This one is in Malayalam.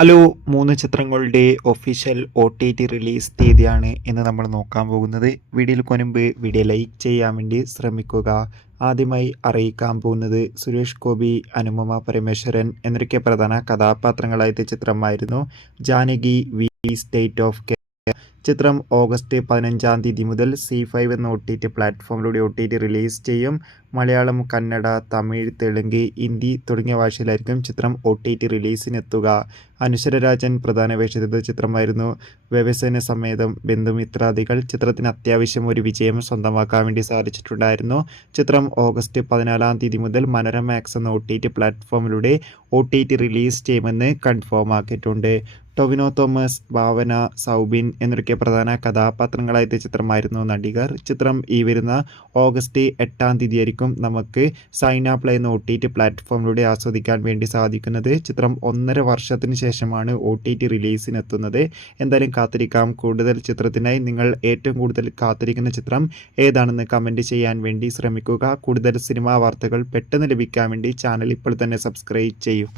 ഹലോ, 3 ചിത്രങ്ങളുടെ ഒഫീഷ്യൽ OTT റിലീസ് തീയതിയാണ് ഇന്ന് നമ്മൾ നോക്കാൻ പോകുന്നത്. വീഡിയോയിൽ മുൻപ് വീഡിയോ ലൈക്ക് ചെയ്യാൻ വേണ്ടി ശ്രമിക്കുക. ആദ്യമായി അറിയിക്കാൻ പോകുന്നത് സുരേഷ് ഗോപി, അനുപമ പരമേശ്വരൻ എന്നൊക്കെ പ്രധാന കഥാപാത്രങ്ങളായ ചിത്രമായിരുന്നു Janaki V state of Kerala. ചിത്രം ഓഗസ്റ്റ് 15 തീയതി മുതൽ C5 എന്ന OTT പ്ലാറ്റ്ഫോമിലൂടെ OTT റിലീസ് ചെയ്യും. മലയാളം, കന്നഡ, തമിഴ്, തെലുങ്ക്, ഹിന്ദി തുടങ്ങിയ ഭാഷയിലായിരിക്കും ചിത്രം OTT റിലീസിനെത്തുക. അനശ്വര രാജൻ പ്രധാന വേഷത്തിലെത്തിയ ചിത്രമായിരുന്നു വ്യവസായ സമേതം ബന്ധുമിത്രാദികൾ. ചിത്രത്തിന് അത്യാവശ്യം ഒരു വിജയം സ്വന്തമാക്കാൻ വേണ്ടി സാധിച്ചിട്ടുണ്ടായിരുന്നു. ചിത്രം ഓഗസ്റ്റ് 14 തീയതി മുതൽ മനോരമാക്സ് എന്ന OTT പ്ലാറ്റ്ഫോമിലൂടെ OTT റിലീസ് ചെയ്യുമെന്ന് കൺഫേം ആക്കിയിട്ടുണ്ട്. ടൊവിനോ തോമസ്, ഭാവന, സൗബിൻ എന്നൊക്കെ പ്രധാന കഥാപാത്രങ്ങളായ ചിത്രമായിരുന്നു നടികർ. ചിത്രം ഈ വരുന്ന ഓഗസ്റ്റ് 8 തീയതി ആയിരിക്കും നമുക്ക് സൈന പ്ലേ എന്ന OTT പ്ലാറ്റ്ഫോമിലൂടെ ആസ്വദിക്കാൻ വേണ്ടി സാധിക്കുന്നത്. ചിത്രം 1.5 വർഷത്തിന് ശേഷമാണ് OTT റിലീസിനെത്തുന്നത്. എന്തായാലും കാത്തിരിക്കാം. കൂടുതൽ ചിത്രത്തിനായി നിങ്ങൾ ഏറ്റവും കൂടുതൽ കാത്തിരിക്കുന്ന ചിത്രം ഏതാണെന്ന് കമൻറ്റ് ചെയ്യാൻ വേണ്ടി ശ്രമിക്കുക. കൂടുതൽ സിനിമാ വാർത്തകൾ പെട്ടെന്ന് ലഭിക്കാൻ വേണ്ടി ചാനൽ ഇപ്പോൾ തന്നെ സബ്സ്ക്രൈബ് ചെയ്യൂ.